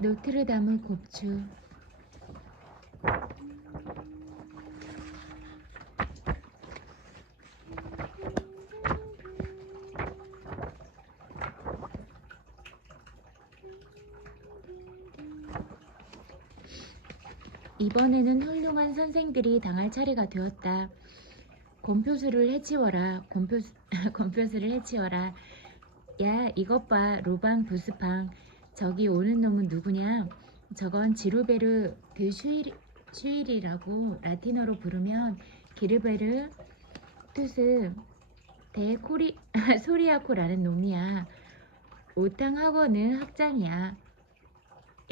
노트르다무 곱추. 이번에는 훌륭한 선생들이 당할 차례가 되었다. 곰표수를 해치워라. 곰표수를 해치워라. 야, 이것 봐. 로방 부스팡. 저기 오는 놈은 누구냐? 저건 지루베르 슈일이라고 라틴어로 부르면 기르베르 투스 소리아코라는 놈이야. 오탕 학원은 학장이야.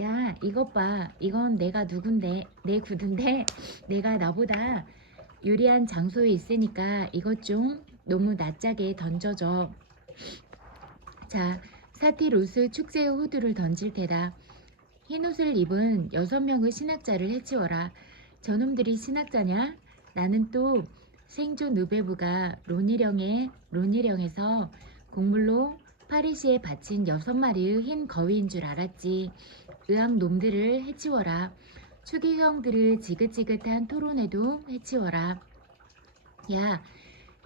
야, 이것 봐. 이건 내가 누군데, 내 구두인데 내가 나보다 유리한 장소에 있으니까 이것 좀 너무 낯짝게 던져줘. 자, 사티루스 축제의 후드를 던질 테다. 흰옷을 입은 6명의 신학자를 해치워라. 저놈들이 신학자냐? 나는 또 생조 느베브가 로니령에서 곡물로 파리시에 바친 6마리의 흰 거위인 줄 알았지. 의학 놈들을 해치워라. 추기경들을 지긋지긋한 토론에도 해치워라. 야,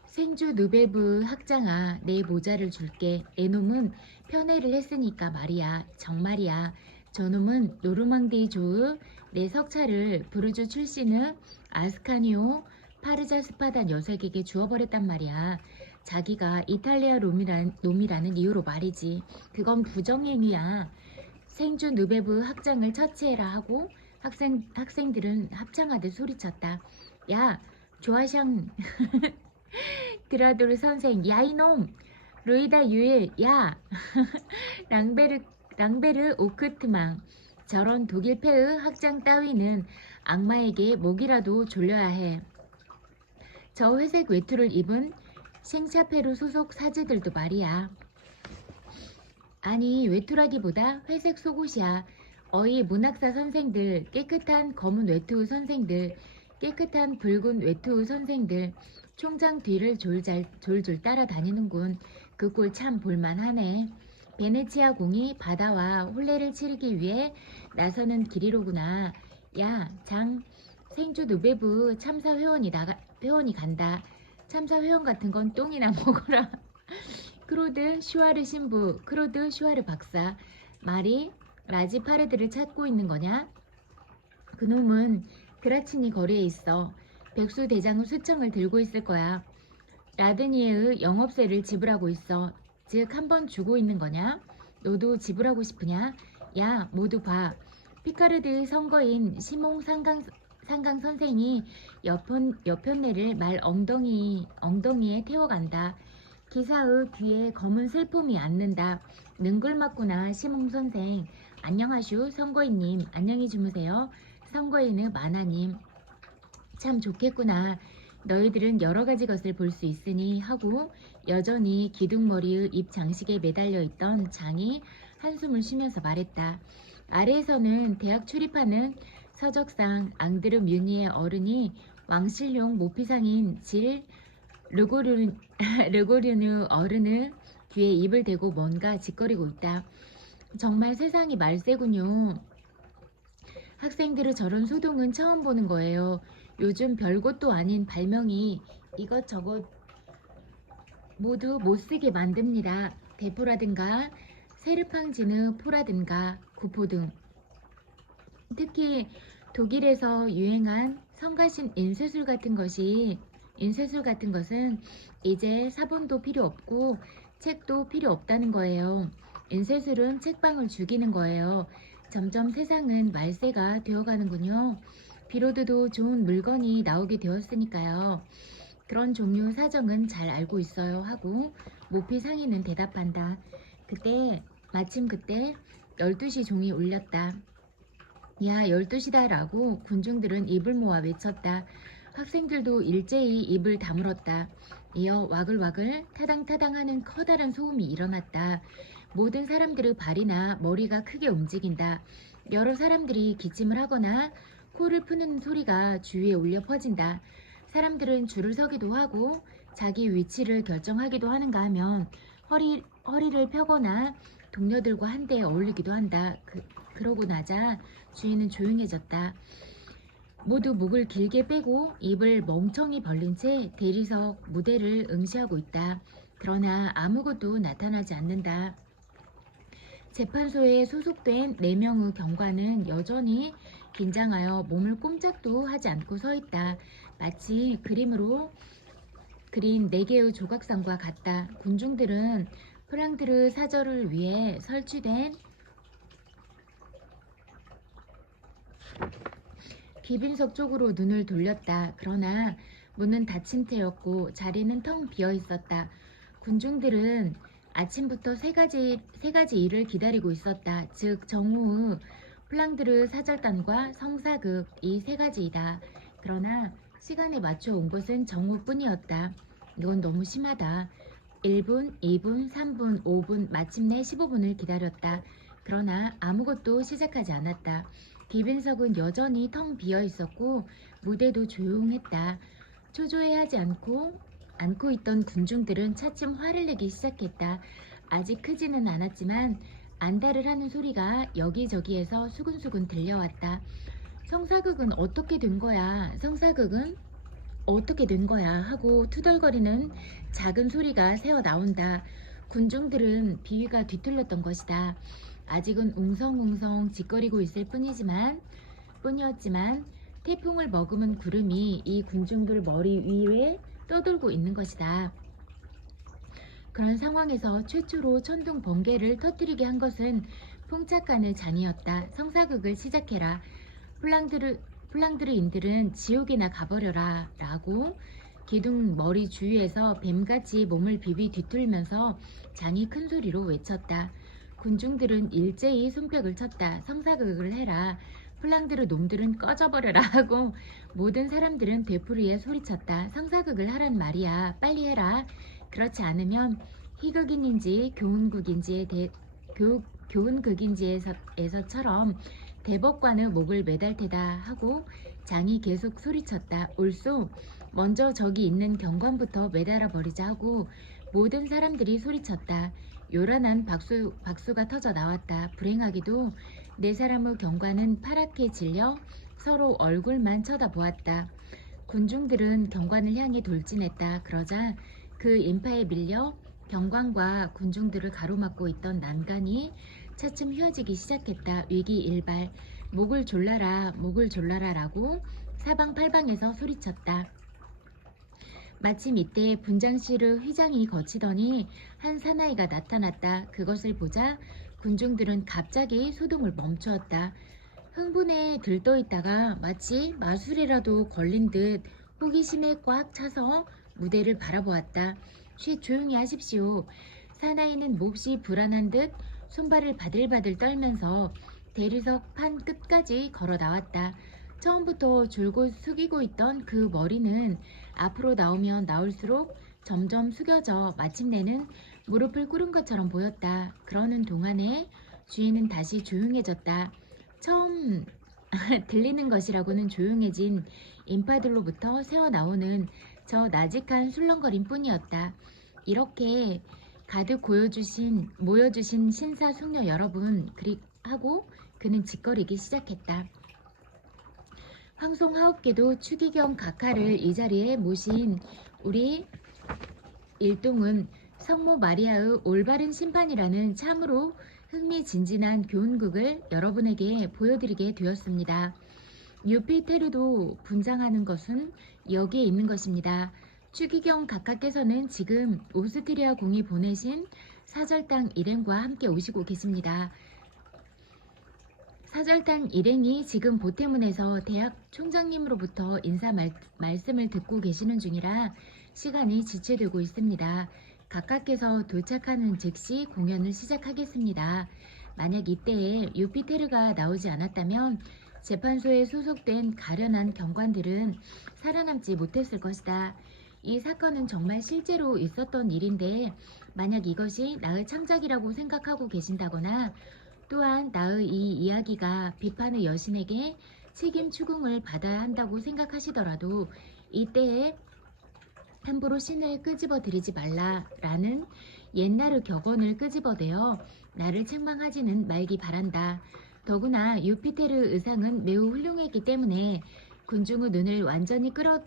생주 느베브 학장아, 내 모자를 줄게. 애놈은 편애를 했으니까 말이야. 정말이야. 저놈은 노르망디 조의 내 석차를 부르주 출신의 아스카니오 파르자스파다 녀석에게 주어버렸단 말이야. 자기가 이탈리아 놈이라는 이유로 말이지. 그건 부정행위야. 생주 느베브 학장을 처치해라 하고 학생들은 합창하듯 소리쳤다. 야, 조아샹 드라도르 선생, 야 이놈! 루이다 유일, 야! 랑베르 오크트망. 저런 독일패의 학장 따위는 악마에게 목이라도 졸려야 해. 저 회색 외투를 입은 생샤페루 소속 사제들도 말이야. 아니, 외투라기보다 회색 속옷이야. 어이 문학사 선생들, 깨끗한 검은 외투 선생들, 깨끗한 붉은 외투 선생들, 총장 뒤를 졸졸 따라다니는군. 그 꼴 참 볼만하네. 베네치아 공이 바다와 혼례를 치르기 위해 나서는 길이로구나. 야, 장 생주 누베브 참사 회원이 간다. 참사 회원 같은 건 똥이나 먹어라. 크로드 슈아르 신부, 크로드 슈아르 박사, 말이 라지파르드를 찾고 있는 거냐? 그놈은 그라치니 거리에 있어. 백수 대장의 수청을 들고 있을 거야. 라드니에의 영업세를 지불하고 있어. 즉, 한 번 주고 있는 거냐? 너도 지불하고 싶으냐? 야, 모두 봐. 피카르드의 선거인 시몽 상강 선생이 여편네를 말 엉덩이에 태워간다. 기사의 뒤에 검은 슬픔이 앉는다. 능글맞구나, 시몽 선생. 안녕하슈, 선거인님. 안녕히 주무세요. 선거인의 마나님. 참 좋겠구나. 너희들은 여러 가지 것을 볼 수 있으니 하고 여전히 기둥머리의 입 장식에 매달려 있던 장이 한숨을 쉬면서 말했다. 아래에서는 대학 출입하는 서적상 앙드르 뮤니의 어른이 왕실용 모피상인 질 르고르느 어른의 귀에 입을 대고 뭔가 짓거리고 있다. 정말 세상이 말세군요. 학생들의 저런 소동은 처음 보는 거예요. 요즘 별것도 아닌 발명이 이것저것 모두 못쓰게 만듭니다. 대포라든가 세르팡지느 포라든가 구포 등. 특히 독일에서 유행한 성가신 인쇄술 같은 것은 이제 사본도 필요 없고 책도 필요 없다는 거예요. 인쇄술은 책방을 죽이는 거예요. 점점 세상은 말세가 되어가는군요. 비로드도 좋은 물건이 나오게 되었으니까요. 그런 종류 사정은 잘 알고 있어요 하고 모피 상인은 대답한다. 마침 그때 12시 종이 울렸다. 야, 12시다 라고 군중들은 입을 모아 외쳤다. 학생들도 일제히 입을 다물었다. 이어 와글와글 타당타당 하는 커다란 소음이 일어났다. 모든 사람들의 발이나 머리가 크게 움직인다. 여러 사람들이 기침을 하거나 코를 푸는 소리가 주위에 울려 퍼진다. 사람들은 줄을 서기도 하고 자기 위치를 결정하기도 하는가 하면 허리를 펴거나 동료들과 한데 어울리기도 한다. 그러고 나자 주인은 조용해졌다. 모두 목을 길게 빼고 입을 멍청이 벌린 채 대리석 무대를 응시하고 있다. 그러나 아무것도 나타나지 않는다. 재판소에 소속된 4명의 경관은 여전히 긴장하여 몸을 꼼짝도 하지 않고 서 있다. 마치 그림으로 그린 4개의 조각상과 같다. 군중들은 프랑드르 사절을 위해 설치된 귀빈석 쪽으로 눈을 돌렸다. 그러나 문은 닫힌 채였고 자리는 텅 비어 있었다. 군중들은 아침부터 세 가지 일을 기다리고 있었다. 즉 정오의 플랑드르 사절단과 성사극 이 3가지이다. 그러나 시간에 맞춰 온 것은 정오뿐이었다. 이건 너무 심하다. 1분, 2분, 3분, 5분, 마침내 15분을 기다렸다. 그러나 아무것도 시작하지 않았다. 귀빈석은 여전히 텅 비어 있었고 무대도 조용했다. 초조해하지 않고 있던 군중들은 차츰 화를 내기 시작했다. 아직 크지는 않았지만 안달을 하는 소리가 여기저기에서 수근수근 들려왔다. 성사극은 어떻게 된 거야? 성사극은 어떻게 된 거야? 하고 투덜거리는 작은 소리가 새어 나온다. 군중들은 비위가 뒤틀렸던 것이다. 아직은 웅성웅성 짓거리고 있을 뿐이었지만 태풍을 머금은 구름이 이 군중들 머리 위에 떠돌고 있는 것이다. 그런 상황에서 최초로 천둥 번개를 터뜨리게 한 것은 풍착간의 잔이었다. 성사극을 시작해라. 플랑드르인들은 지옥이나 가버려라 라고 기둥 머리 주위에서 뱀같이 몸을 비비 뒤틀면서 장이 큰 소리로 외쳤다. 군중들은 일제히 손뼉을 쳤다. 성사극을 해라. 플랑드르 놈들은 꺼져버려라 하고 모든 사람들은 되풀이에 소리쳤다. 성사극을 하란 말이야. 빨리 해라. 그렇지 않으면 희극인인지 교훈극인지에서처럼 대법관의 목을 매달 테다 하고 장이 계속 소리쳤다. 옳소. 먼저 저기 있는 경관부터 매달아 버리자 하고 모든 사람들이 소리쳤다. 요란한 박수가 터져 나왔다. 불행하게도 4사람의 경관은 파랗게 질려 서로 얼굴만 쳐다보았다. 군중들은 경관을 향해 돌진했다. 그러자 그 인파에 밀려 경관과 군중들을 가로막고 있던 난간이 차츰 휘어지기 시작했다. 위기일발. 목을 졸라라, 목을 졸라라 라고 사방팔방에서 소리쳤다. 마침 이때 분장실의 휘장이 거치더니 한 사나이가 나타났다. 그것을 보자 군중들은 갑자기 소동을 멈추었다. 흥분에 들떠 있다가 마치 마술이라도 걸린 듯 호기심에 꽉 차서 무대를 바라보았다. 쉬 조용히 하십시오. 사나이는 몹시 불안한 듯 손발을 바들바들 떨면서 대리석 판 끝까지 걸어 나왔다. 처음부터 줄곧 숙이고 있던 그 머리는 앞으로 나오면 나올수록 점점 숙여져 마침내는 무릎을 꿇은 것처럼 보였다. 그러는 동안에 주인은 다시 조용해졌다. 처음 들리는 것이라고는 조용해진 인파들로부터 새어나오는 저 나직한 술렁거림 뿐이었다. 이렇게 가득 모여주신 신사숙녀 여러분, 하고 그는 짓거리기 시작했다. 황송하옵게도 추기경 각하를 이 자리에 모신 우리 일동은 성모 마리아의 올바른 심판이라는 참으로 흥미진진한 교훈극을 여러분에게 보여드리게 되었습니다. 유피테르도 분장하는 것은 여기에 있는 것입니다. 추기경 각하께서는 지금 오스트리아 공이 보내신 사절당 일행과 함께 오시고 계십니다. 사절당 일행이 지금 보태문에서 대학 총장님으로부터 인사 말씀을 듣고 계시는 중이라 시간이 지체되고 있습니다. 각하께서 도착하는 즉시 공연을 시작하겠습니다. 만약 이때에 유피테르가 나오지 않았다면 재판소에 소속된 가련한 경관들은 살아남지 못했을 것이다. 이 사건은 정말 실제로 있었던 일인데 만약 이것이 나의 창작이라고 생각하고 계신다거나 또한 나의 이 이야기가 비판의 여신에게 책임 추궁을 받아야 한다고 생각하시더라도 이때에 함부로 신을 끄집어 들이지 말라라는 옛날의 격언을 끄집어대어 나를 책망하지는 말기 바란다. 더구나 유피테르 의상은 매우 훌륭했기 때문에 군중의 눈을 완전히 끌어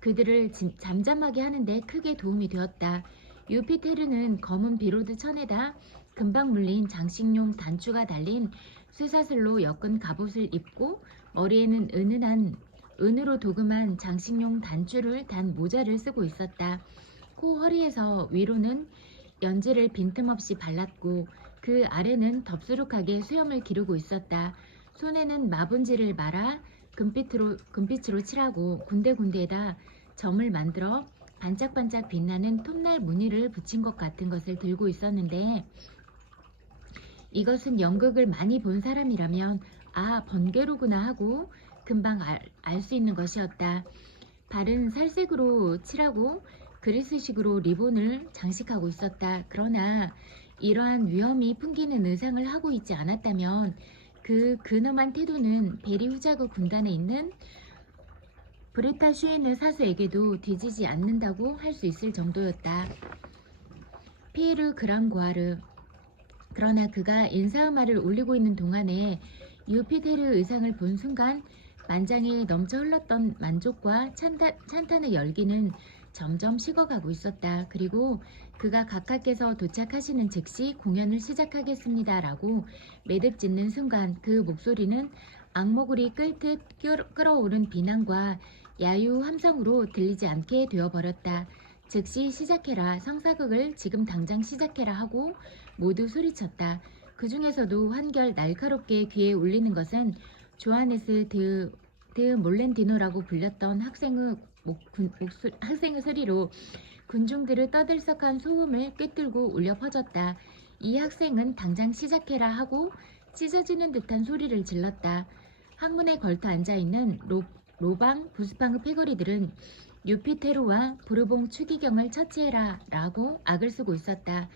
그들을 잠잠하게 하는데 크게 도움이 되었다. 유피테르는 검은 비로드 천에다 금방 물린 장식용 단추가 달린 쇠사슬로 엮은 갑옷을 입고 머리에는 은으로 도금한 장식용 단추를 단 모자를 쓰고 있었다. 코 허리에서 위로는 연지를 빈틈없이 발랐고 그 아래는 덥수룩하게 수염을 기르고 있었다. 손에는 마분지를 말아 금빛으로 칠하고 군데군데에다 점을 만들어 반짝반짝 빛나는 톱날 무늬를 붙인 것 같은 것을 들고 있었는데 이것은 연극을 많이 본 사람이라면 아 번개로구나 하고 금방 알 수 있는 것이었다. 발은 살색으로 칠하고 그리스식으로 리본을 장식하고 있었다. 그러나 이러한 위험이 풍기는 의상을 하고 있지 않았다면 그 근엄한 태도는 베리 후자그 군단에 있는 브레타 슈에느 사수에게도 뒤지지 않는다고 할 수 있을 정도였다. 피에르 그랑고아르. 그러나 그가 인사음말을 올리고 있는 동안에 유피테르 의상을 본 순간 만장에 넘쳐 흘렀던 만족과 찬탄의 열기는 점점 식어가고 있었다. 그리고 그가 각하께서 도착하시는 즉시 공연을 시작하겠습니다 라고 매듭짓는 순간 그 목소리는 악모굴이 끓듯 끓어오른 비난과 야유 함성으로 들리지 않게 되어버렸다. 즉시 시작해라. 성사극을 지금 당장 시작해라 하고 모두 소리쳤다. 그 중에서도 한결 날카롭게 귀에 울리는 것은 조하네스 드 몰렌디노라고 불렸던 학생의 소리로 군중들의 떠들썩한 소음을 꿰뚫고 울려 퍼졌다. 이 학생은 당장 시작해라 하고 찢어지는 듯한 소리를 질렀다. 학문에 걸터 앉아있는 로방, 부스팡의 패거리들은 유피테르와 부르봉 추기경을 처치해라 라고 악을 쓰고 있었다.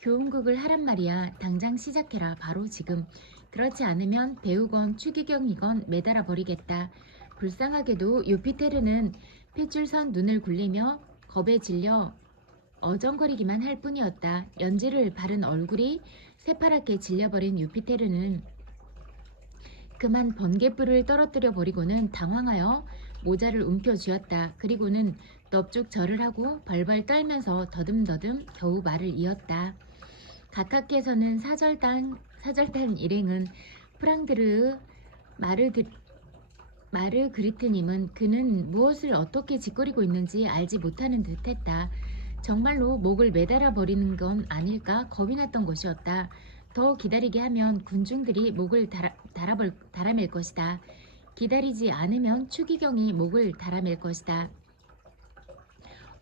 교훈극을 하란 말이야. 당장 시작해라. 바로 지금. 그렇지 않으면 배우건 추기경이건 매달아 버리겠다. 불쌍하게도 유피테르는 핏줄 선 눈을 굴리며 겁에 질려 어정거리기만 할 뿐이었다. 연지를 바른 얼굴이 새파랗게 질려버린 유피테르는 그만 번갯불을 떨어뜨려 버리고는 당황하여 모자를 움켜쥐었다. 그리고는 넙죽 절을 하고 벌벌 떨면서 더듬더듬 겨우 말을 이었다. 각하께서는 사절단 일행은 프랑드르의 마르그리트님은 그는 무엇을 어떻게 짓거리고 있는지 알지 못하는 듯했다. 정말로 목을 매달아 버리는 건 아닐까 겁이 났던 것이었다. 더 기다리게 하면 군중들이 목을 달아맬 것이다. 기다리지 않으면 추기경이 목을 달아맬 것이다.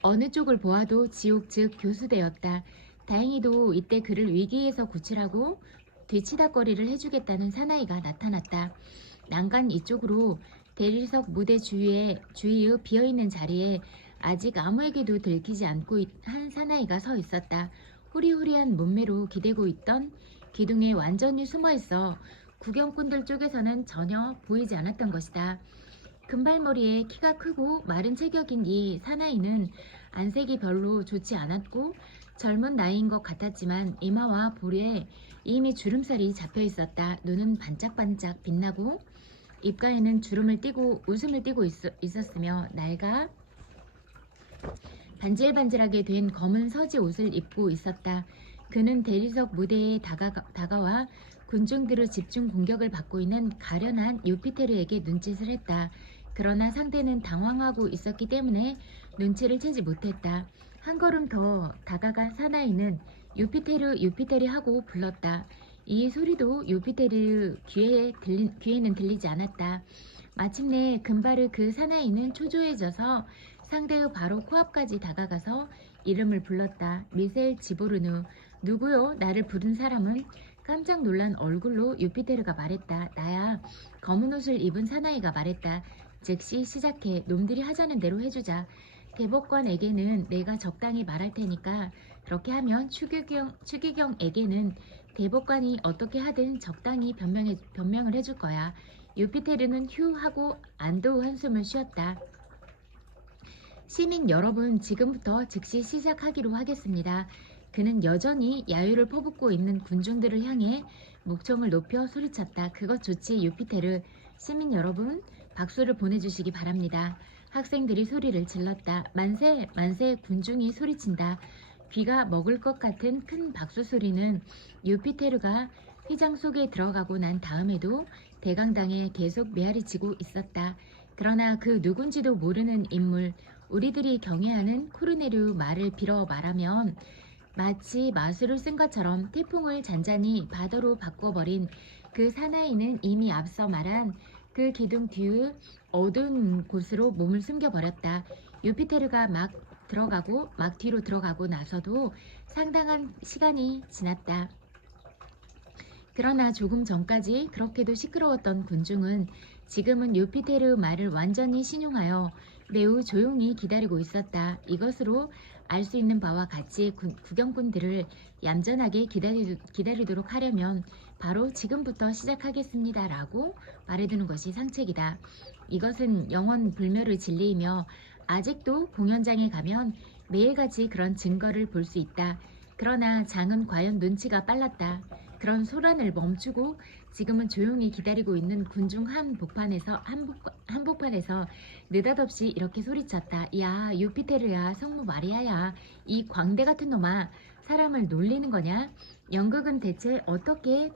어느 쪽을 보아도 지옥 즉 교수대였다. 다행히도 이때 그를 위기에서 구출하고 뒤치다거리를 해주겠다는 사나이가 나타났다. 난간 이쪽으로 대리석 무대 주위의 비어있는 자리에 아직 아무에게도 들키지 않고 한 사나이가 서 있었다. 후리후리한 몸매로 기대고 있던 기둥에 완전히 숨어있어 구경꾼들 쪽에서는 전혀 보이지 않았던 것이다. 금발머리에 키가 크고 마른 체격인 이 사나이는 안색이 별로 좋지 않았고 젊은 나이인 것 같았지만 이마와 볼에 이미 주름살이 잡혀 있었다. 눈은 반짝반짝 빛나고 입가에는 웃음을 띠고 있었으며 낡아 반질반질하게 된 검은 서지 옷을 입고 있었다. 그는 대리석 무대에 다가와 군중들의 집중 공격을 받고 있는 가련한 유피테르에게 눈짓을 했다. 그러나 상대는 당황하고 있었기 때문에 눈치를 채지 못했다. 한 걸음 더 다가간 사나이는 유피테르 하고 불렀다. 이 소리도 유피테르 귀에는 들리지 않았다. 마침내 금발의 그 사나이는 초조해져서 상대의 바로 코앞까지 다가가서 이름을 불렀다. 미셀 지보르누. 누구요? 나를 부른 사람은 깜짝 놀란 얼굴로 유피테르가 말했다. 나야. 검은 옷을 입은 사나이가 말했다. 즉시 시작해. 놈들이 하자는 대로 해주자. 대법관에게는 내가 적당히 말할 테니까 그렇게 하면 추기경에게는 대법관이 어떻게 하든 적당히 변명을 해줄 거야. 유피테르는 휴 하고 안도의 한숨을 쉬었다. 시민 여러분, 지금부터 즉시 시작하기로 하겠습니다. 그는 여전히 야유를 퍼붓고 있는 군중들을 향해 목청을 높여 소리쳤다. 그것 좋지, 유피테르. 시민 여러분, 박수를 보내주시기 바랍니다. 학생들이 소리를 질렀다. 만세, 만세. 군중이 소리친다. 귀가 먹을 것 같은 큰 박수 소리는 유피테르가 휘장 속에 들어가고 난 다음에도 대강당에 계속 메아리치고 있었다. 그러나 그 누군지도 모르는 인물, 우리들이 경외하는 코르네류 말을 빌어 말하면 마치 마술을 쓴 것처럼 태풍을 잔잔히 바다로 바꿔버린 그 사나이는 이미 앞서 말한 그 기둥 뒤의 어두운 곳으로 몸을 숨겨버렸다. 유피테르가 막 뒤로 들어가고 나서도 상당한 시간이 지났다. 그러나 조금 전까지 그렇게도 시끄러웠던 군중은 지금은 유피테르 말을 완전히 신용하여 매우 조용히 기다리고 있었다. 이것으로 알 수 있는 바와 같이 구경꾼들을 얌전하게 기다리도록 하려면 바로 지금부터 시작하겠습니다. 라고 말해두는 것이 상책이다. 이것은 영원 불멸의 진리이며 아직도 공연장에 가면 매일같이 그런 증거를 볼 수 있다. 그러나 장은 과연 눈치가 빨랐다. 그런 소란을 멈추고 지금은 조용히 기다리고 있는 군중 한복판에서 느닷없이 이렇게 소리쳤다. 야, 유피테르야, 성모 마리아야, 이 광대 같은 놈아, 사람을 놀리는 거냐? 연극은 대체 어떻게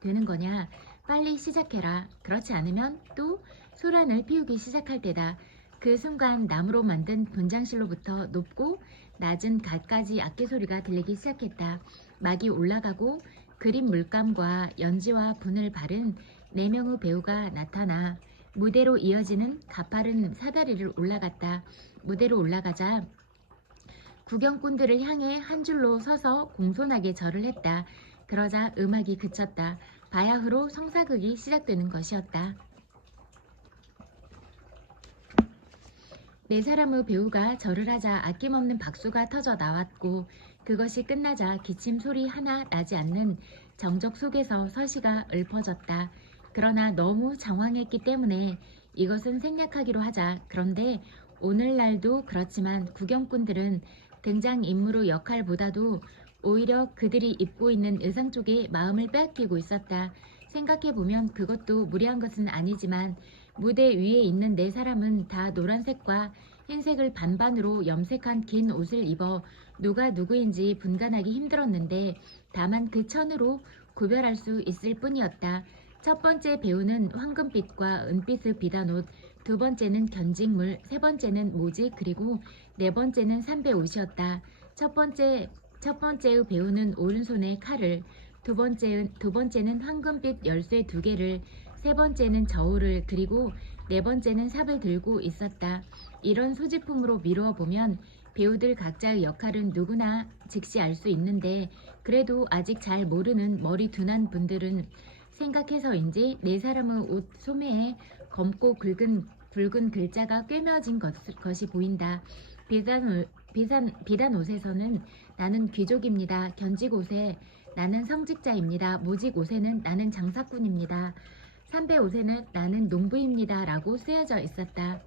되는 거냐? 빨리 시작해라. 그렇지 않으면 또 소란을 피우기 시작할 때다. 그 순간 나무로 만든 분장실로부터 높고 낮은 갖가지 악기 소리가 들리기 시작했다. 막이 올라가고 그림 물감과 연지와 분을 바른 4명의 배우가 나타나 무대로 이어지는 가파른 사다리를 올라갔다. 무대로 올라가자 구경꾼들을 향해 한 줄로 서서 공손하게 절을 했다. 그러자 음악이 그쳤다. 바야흐로 성사극이 시작되는 것이었다. 4사람의 배우가 절을 하자 아낌없는 박수가 터져 나왔고 그것이 끝나자 기침 소리 하나 나지 않는 정적 속에서 서시가 읊어졌다. 그러나 너무 장황했기 때문에 이것은 생략하기로 하자. 그런데 오늘날도 그렇지만 구경꾼들은 등장인물의 역할보다도 오히려 그들이 입고 있는 의상 쪽에 마음을 빼앗기고 있었다. 생각해보면 그것도 무리한 것은 아니지만 무대 위에 있는 4사람은 다 노란색과 흰색을 반반으로 염색한 긴 옷을 입어 누가 누구인지 분간하기 힘들었는데 다만 그 천으로 구별할 수 있을 뿐이었다. 첫 번째 배우는 황금빛과 은빛의 비단 옷, 두 번째는 견직물, 세 번째는 모직, 그리고 네 번째는 삼배 옷이었다. 첫 번째의 배우는 오른손에 칼을, 두 번째는 황금빛 열쇠 2개를, 세 번째는 저울을, 그리고 네 번째는 삽을 들고 있었다. 이런 소지품으로 미루어 보면 배우들 각자의 역할은 누구나 즉시 알 수 있는데 그래도 아직 잘 모르는 머리 둔한 분들은 생각해서인지 4사람의 옷 소매에 검고 굵은 글자가 꿰매진 것이 보인다. 비단 옷에서는 나는 귀족입니다. 견직 옷에 나는 성직자입니다. 모직 옷에는 나는 장사꾼입니다. 삼배 옷에는 나는 농부입니다. 라고 쓰여져 있었다.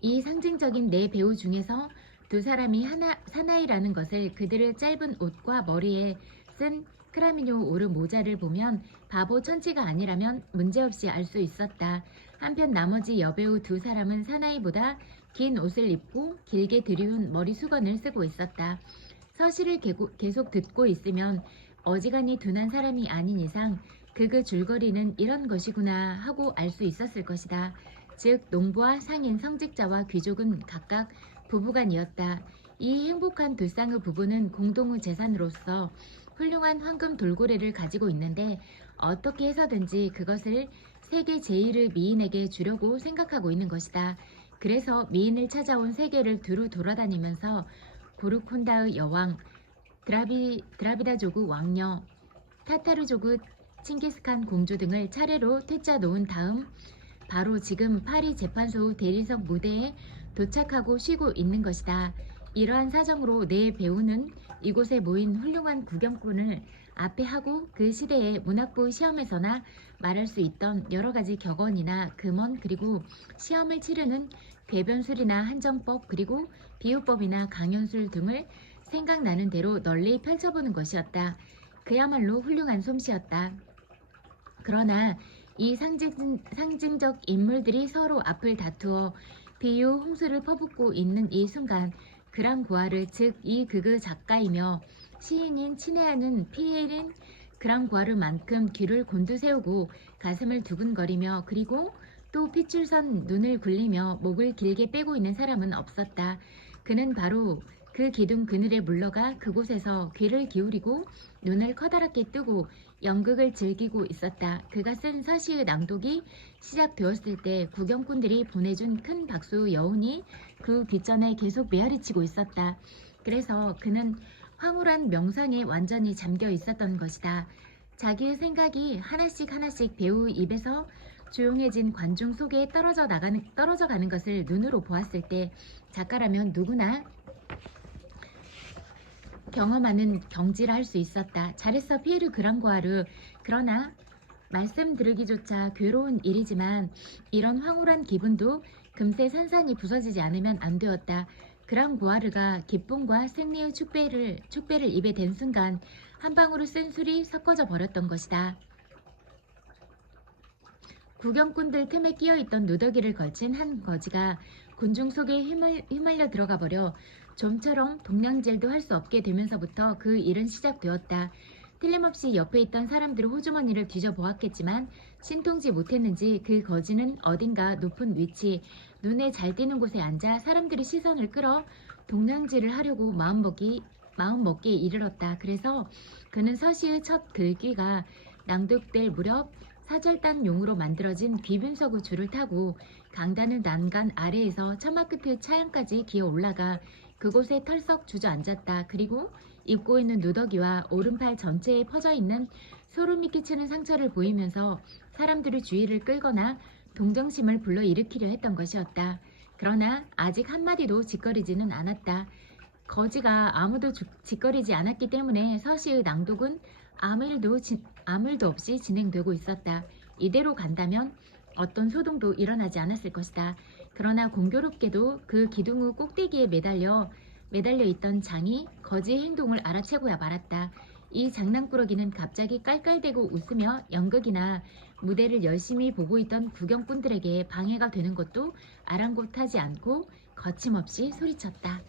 이 상징적인 4배우 중에서 2사람이 사나이라는 것을 그들의 짧은 옷과 머리에 쓴 크라미뇨 오르 모자를 보면 바보 천치가 아니라면 문제없이 알 수 있었다. 한편 나머지 여배우 2사람은 사나이보다 긴 옷을 입고 길게 들이운 머리 수건을 쓰고 있었다. 서시를 계속 듣고 있으면 어지간히 둔한 사람이 아닌 이상 그 줄거리는 이런 것이구나 하고 알 수 있었을 것이다. 즉 농부와 상인, 성직자와 귀족은 각각 부부간이었다. 이 행복한 두 쌍의 부부는 공동의 재산으로서 훌륭한 황금 돌고래를 가지고 있는데 어떻게 해서든지 그것을 세계 제1의 미인에게 주려고 생각하고 있는 것이다. 그래서 미인을 찾아온 세계를 두루 돌아다니면서 고르콘다의 여왕, 드라비다족의 왕녀, 타타르족의 칭기스칸 공주 등을 차례로 퇴짜 놓은 다음 바로 지금 파리 재판소 대리석 무대에 도착하고 쉬고 있는 것이다. 이러한 사정으로 4배우는 이곳에 모인 훌륭한 구경꾼을 앞에 하고 그 시대의 문학부 시험에서나 말할 수 있던 여러가지 격언이나 금언 그리고 시험을 치르는 궤변술이나 한정법 그리고 비유법이나 강연술 등을 생각나는 대로 널리 펼쳐보는 것이었다. 그야말로 훌륭한 솜씨였다. 그러나 이 상징적 인물들이 서로 앞을 다투어 비유 홍수를 퍼붓고 있는 이 순간 그랑구아르 즉 이 극의 작가이며 시인인 친애하는 피에린 그랑구아르만큼 귀를 곤두세우고 가슴을 두근거리며 그리고 또 핏줄선 눈을 굴리며 목을 길게 빼고 있는 사람은 없었다. 그는 바로 그 기둥 그늘에 물러가 그곳에서 귀를 기울이고 눈을 커다랗게 뜨고 연극을 즐기고 있었다. 그가 쓴 서시의 낭독이 시작되었을 때 구경꾼들이 보내준 큰 박수 여운이 그 귓전에 계속 메아리치고 있었다. 그래서 그는 황홀한 명상에 완전히 잠겨 있었던 것이다. 자기의 생각이 하나씩 하나씩 배우 입에서 조용해진 관중 속에 떨어져 가는 것을 눈으로 보았을 때 작가라면 누구나 경험하는 경지라 할 수 있었다. 잘했어 피에르 그랑고아르. 그러나 말씀 들으기조차 괴로운 일이지만 이런 황홀한 기분도 금세 산산이 부서지지 않으면 안 되었다. 그랑고아르가 기쁨과 생리의 축배를 입에 댄 순간 한 방울의 쓴 술이 섞어져 버렸던 것이다. 구경꾼들 틈에 끼어있던 누더기를 걸친 한 거지가 군중 속에 휘말려 들어가 버려 좀처럼 동냥질도 할 수 없게 되면서부터 그 일은 시작되었다. 틀림없이 옆에 있던 사람들의 호주머니를 뒤져보았겠지만 신통치 못했는지 그 거지는 어딘가 높은 위치, 눈에 잘 띄는 곳에 앉아 사람들의 시선을 끌어 동냥질을 하려고 마음먹기에 이르렀다. 그래서 그는 서시의 첫 글귀가 낭독될 무렵 사절단용으로 만들어진 귀분석의 줄을 타고 강단의 난간 아래에서 처마 끝의 차양까지 기어 올라가 그곳에 털썩 주저앉았다. 그리고 입고 있는 누더기와 오른팔 전체에 퍼져있는 소름이 끼치는 상처를 보이면서 사람들의 주의를 끌거나 동정심을 불러일으키려 했던 것이었다. 그러나 아직 한마디도 짓거리지는 않았다. 거지가 아무도 짓거리지 않았기 때문에 서시의 낭독은 아무 일도 없이 진행되고 있었다. 이대로 간다면 어떤 소동도 일어나지 않았을 것이다. 그러나 공교롭게도 그 기둥의 꼭대기에 매달려 있던 장이 거지의 행동을 알아채고야 말았다. 이 장난꾸러기는 갑자기 깔깔대고 웃으며 연극이나 무대를 열심히 보고 있던 구경꾼들에게 방해가 되는 것도 아랑곳하지 않고 거침없이 소리쳤다.